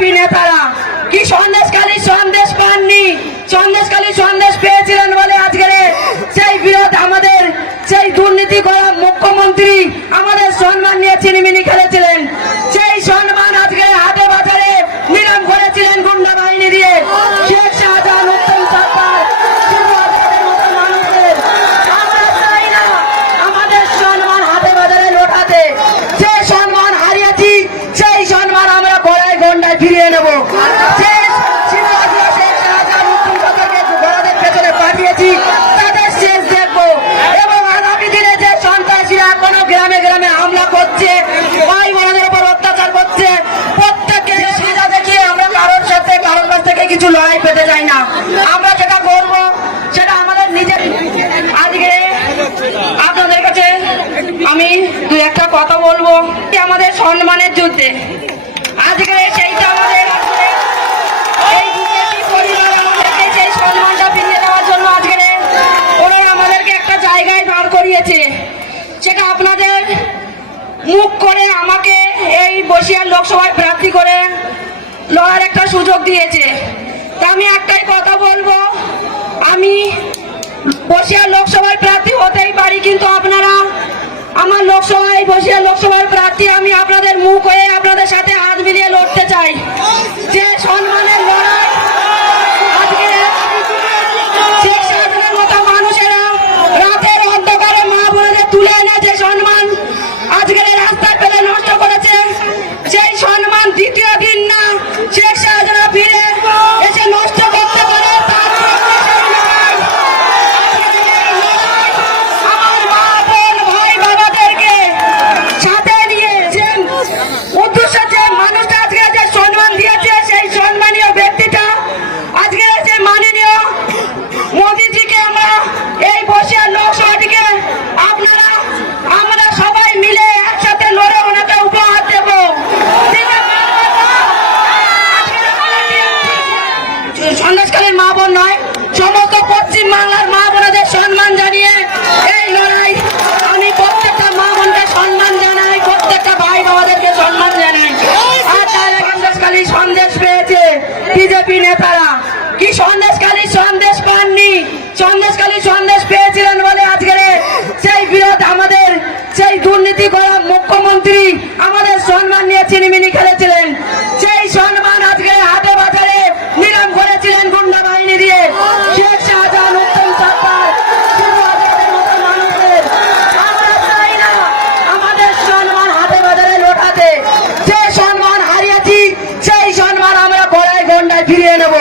BJP নেতারা, কি সন্দেশকালী সন্দেশ পাননি? সন্দেশকালী সন্দেশ পেয়েছিলেন বলে আজকের সেই বিরোধ আমাদের, সেই দুর্নীতি করা মুখ্যমন্ত্রী কিছু লড়াই পেতে চাই না। আমরা যেটা করব, সেটা আমাদের নিজের আজকে আপনাদের কাছে আমি দু একটা কথা বলব আমাদের সম্মানের যুদ্ধে। আজকে সেইটা আমাদের করিয়েছে। সেটা আপনাদের মুখ করে আমাকে এই বসিয়ার লোকসভায় প্রার্থী করে লড়ার একটা সুযোগ দিয়েছে। আমি একটাই কথা বলব, আমি বসিয়া লোকসভার প্রার্থী হতেই পারি, কিন্তু আপনারা আমার লোকসভায় বসিয়া লোকসভার প্রার্থী আমি নয় সমস্ত পশ্চিম বাংলার মা বোনদের সম্মান জানিয়ে এই লড়াই আমি প্রত্যেকটা মা বোনকে সম্মান জানাই, প্রত্যেকটা ভাই বাবাদেরকে সম্মান জানাই। সন্দেশ পেয়েছে বিজেপি নেতারা। কি সন্দেশকালী সন্দেশ পাননি? সন্দেশকালী সন্দেশ পেয়েছিলেন বলে আজকে সেই বিরোধ আমাদের, সেই দুর্নীতি করা